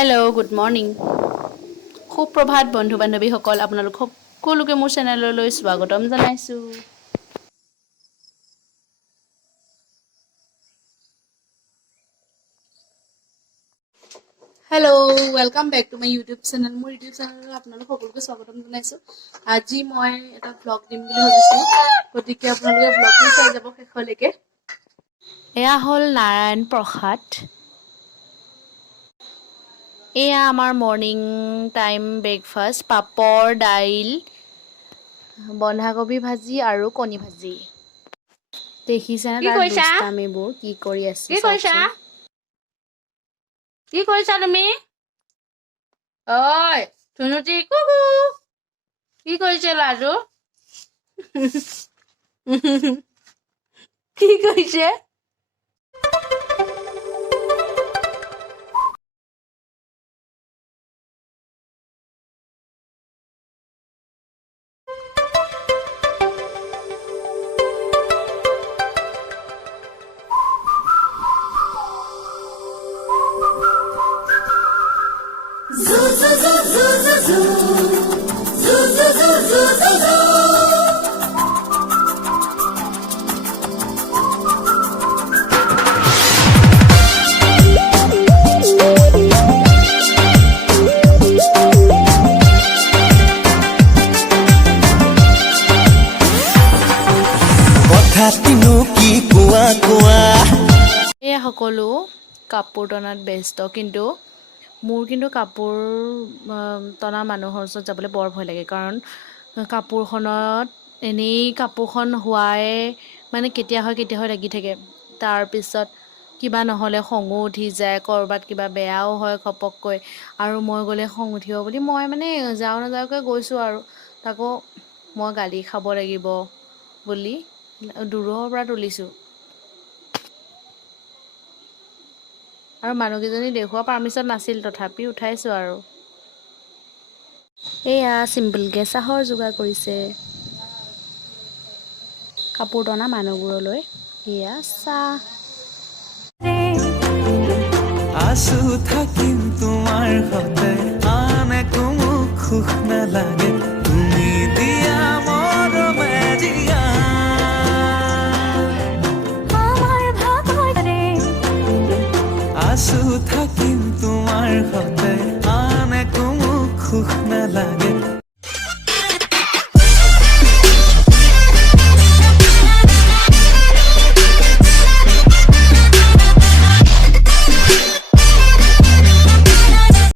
Hello' good morning সুপ্ৰভাত বন্ধু বান্ধৱীসকল আপোনালোক সকলোকে মোৰ চেনেললৈ স্বাগতম জনাইছোঁ। Hello' welcome back to my YouTube channel. মোৰ ইউটিউব চেনেললৈ আপোনালোক সকলোকে স্বাগতম জনাইছোঁ। আজি মই এটা ব্লগ দিম বুলি ভাবিছোঁ, গতিকে আপোনালোকে ব্লগটো চাই যাব শেষলৈকে। এয়া হ'ল নাৰায়ণ প্ৰসাদ। এয়া আমাৰ মৰ্ণিং টাইম ব্ৰেকফাষ্ট, পাপৰ, দাইল, বন্ধাকবি ভাজি আৰু কণী ভাজি। দেখিছেনে তাৰ দুষ্টামিবোৰ কি কৰি আছে? কি কৰিছা তুমি? ঐ ধুনুটি কুকু কি কৰিছে লাজু? কি কৰিছে? এয়া সকলো কাপোৰ টনাত ব্যস্ত, কিন্তু মোৰ কাপোৰ টনা মানুহৰ ওচৰত যাবলৈ বৰ ভয় লাগে, কাৰণ কাপোৰখনত এনেই কাপোৰখন হোৱাই মানে কেতিয়া হয় লাগি থাকে। তাৰপিছত কিবা নহ'লে খঙো উঠি যায়, ক'ৰবাত কিবা বেয়াও হয় ঘপককৈ, আৰু মই গ'লে খং উঠিব বুলি মই মানে যাওঁ নাযাওঁকৈ গৈছোঁ, আৰু তাকো মই গালি খাব লাগিব বুলি দূৰৰ পৰা তুলিছোঁ। আৰু মানুহকেইজনী দেখুওৱা পাৰ্মিশ্যন নাছিল, তথাপি উঠাইছোঁ। আৰু এয়া চিম্পলকৈ চাহৰ যোগাৰ কৰিছে কাপোৰ টনা মানুহবোৰলৈ। এয়া চাহ। আছো থাকিম তোমাৰ সতে, আন একো মোক সুখ নালাগে, তুমি দিয়া মৰমে দিয়া আমাৰ ভাগৰে। আছো থাকিম তোমাৰ সতে।